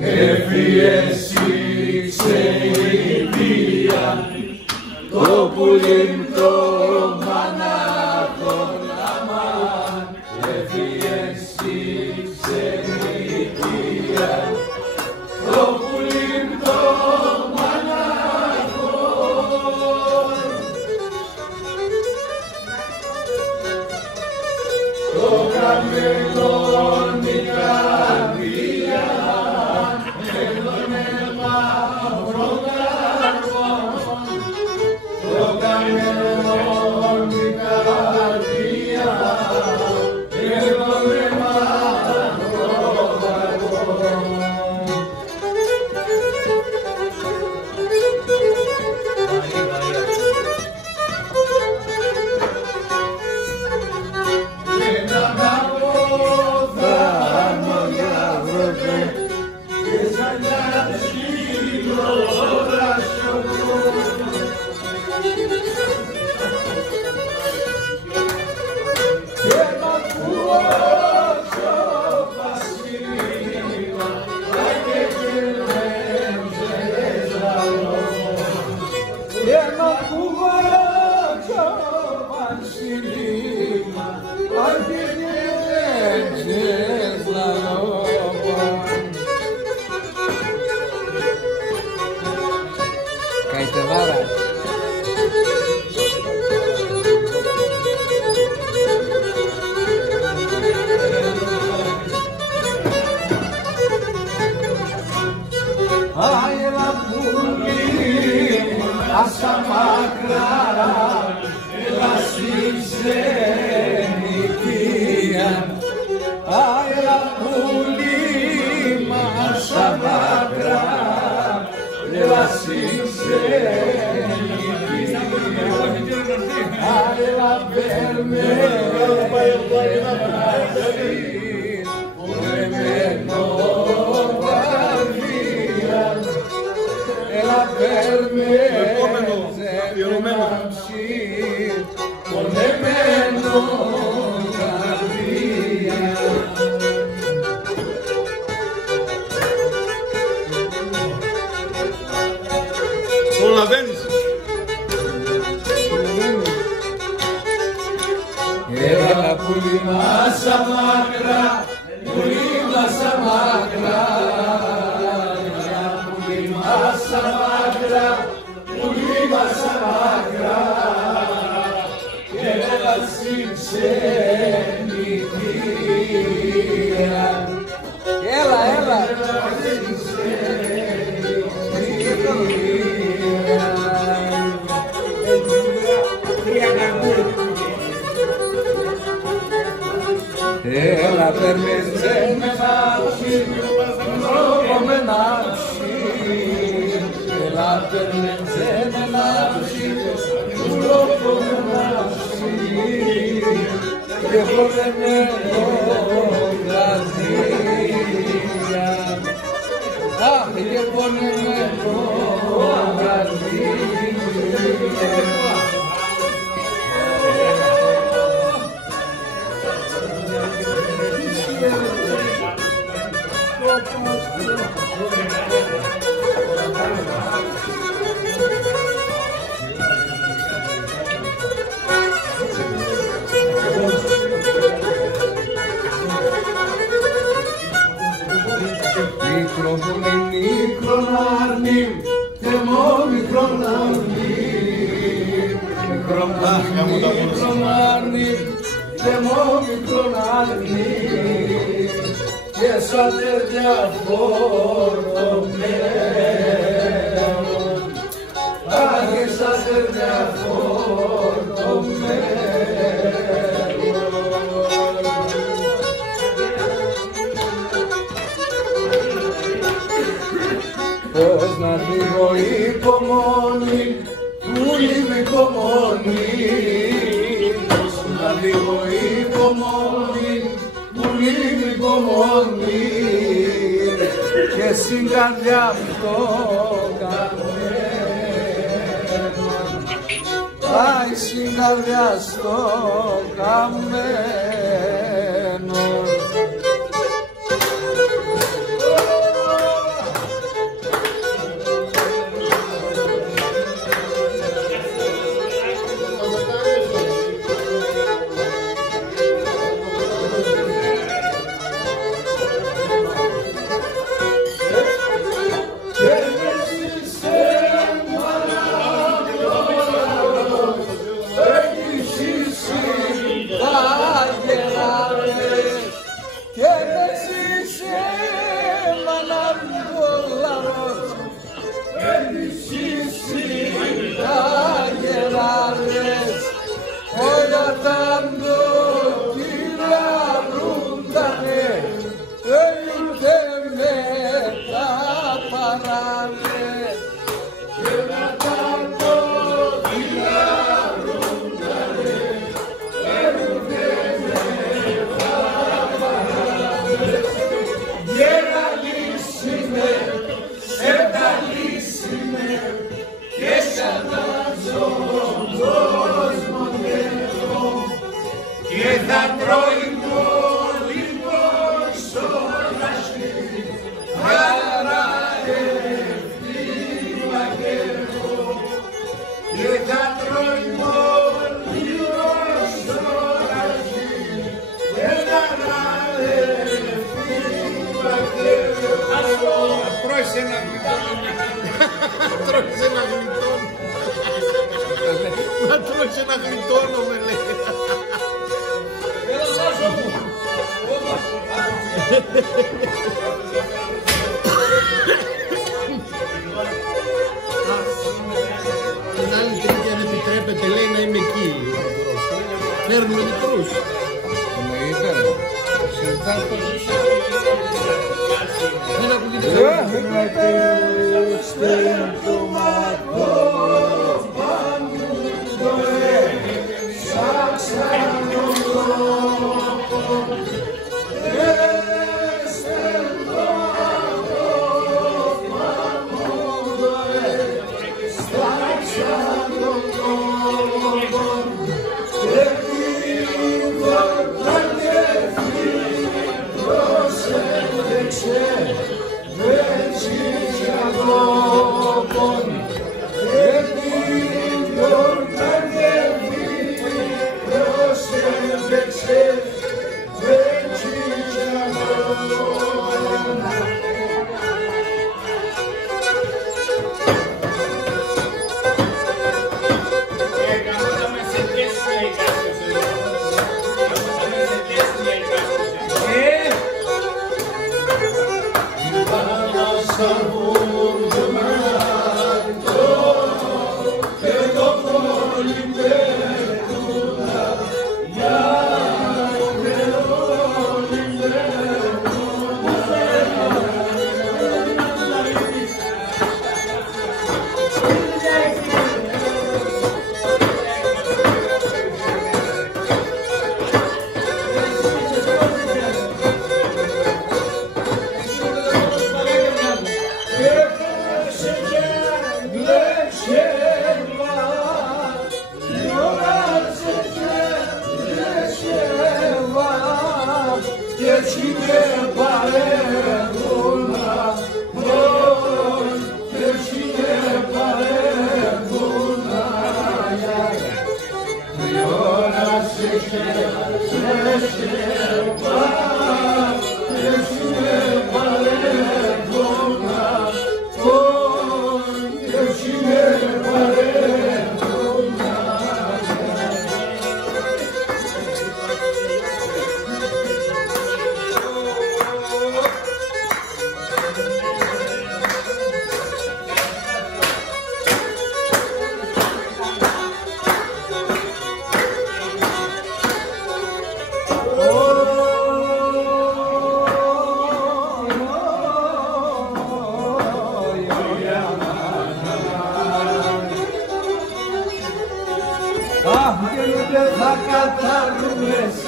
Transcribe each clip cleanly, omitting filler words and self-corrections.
Έφυγες η βία, το πουλήν το μανάτον αμάν. Έφυγες η βία, το πουλήν το μανάτον. Το καμπελόν η καρδία, το καμπελόν η καρδία, έλωνε μαύρο βαγόν. Άσα μακρά, έλα στη ξενιτία. Άρα πουλί άσα μακρά, έλα στη ξενιτία. Άρα παίρνε πορεμένο καρδία. Έλα παίρνε πονεμένο καρδία. Προλαβαίνεις. Έλα πουλί μας αμάκρα, πουλί μας αμάκρα. Έλα πουλί μας αμάκρα, πουλί μας αμάκρα. Έλα στην ξενιτία. Έλα, έλα. Έλα παίρνε με ναύση, λόγω με ναύση. Έλα παίρνε με ναύση, λόγω με ναύση. Και πονεμένο καρδία. Αχ, και πονεμένο καρδία. Μικρό πολύ μικρόν αρνήμ, θεμώ μικρόν αρνήμ. Μικρό πολύ μικρόν αρνήμ, θεμώ μικρόν αρνήμ. Και σαν τέτοια φορτωμένο, αχ, και σαν τέτοια φορτωμένο. λίγο υπομονή, μου λίγο υπομονή και στην καρδιά μου το καμένο, πάει στην καρδιά στο καμένο. Να τρώεις ένα γλιτόνο με λέει. Την άλλη τρίτη αν επιτρέπετε λέει να είμαι εκεί. Παίρνουμε μικρούς. Εννοείται. Δεν ακούγεται.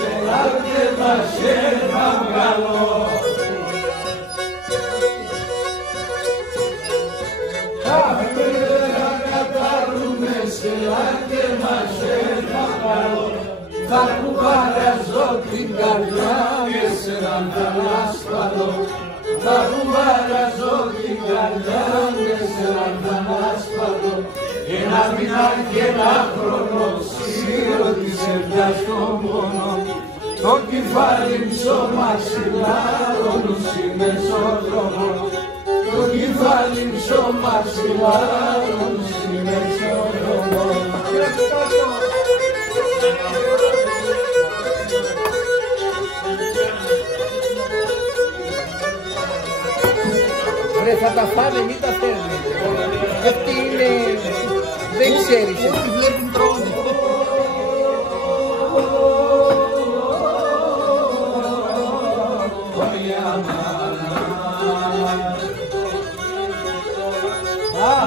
ελάτε μας ένα καλό. Ελάτε μας ένα καλό. Θα κουβαράζω την καρδιά και σε έναν θανάσπαλο. Θα κουβαράζω την καρδιά και σε έναν θανάσπαλο. Ένα μήνα και ένα χρόνο σίγουρο της έρθας στον πόνο. Το κεφάλι ψώμα σιλάρωνος είναι στον δρόμο. Το κεφάλι ψώμα σιλάρωνος είναι στον δρόμο. Ρε, θα τα φάνε, μην τα φέρνει. Αυτή είναι... δεν ξέρεις. Ό,τι βλέπουν τρώνε.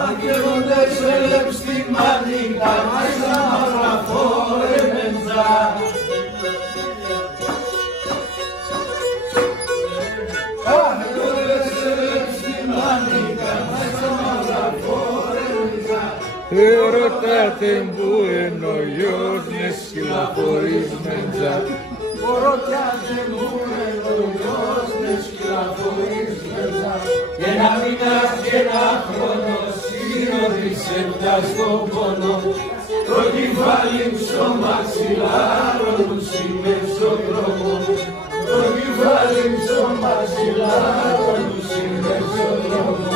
Αγγελούντες έλεψ τη μανίκα μας να μαραφόρε μεντζά. Αγγελούντες έλεψ τη μανίκα μας να μαραφόρε μεντζά. Ερωτάτε μου εν ο γιος με σκυλαφορείς μεντζά. Ρωτάτε μου εν ο γιος με σκυλαφορείς μεντζά. Ένα μήνα και ένα χρόνο σύνοδησε πια στον πόνο. Το κεφάλι ψώμα σιλάρωνος είμαι στον δρόμο. Το κεφάλι ψώμα σιλάρωνος είμαι στον δρόμο.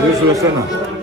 Γυρίσω εσένα.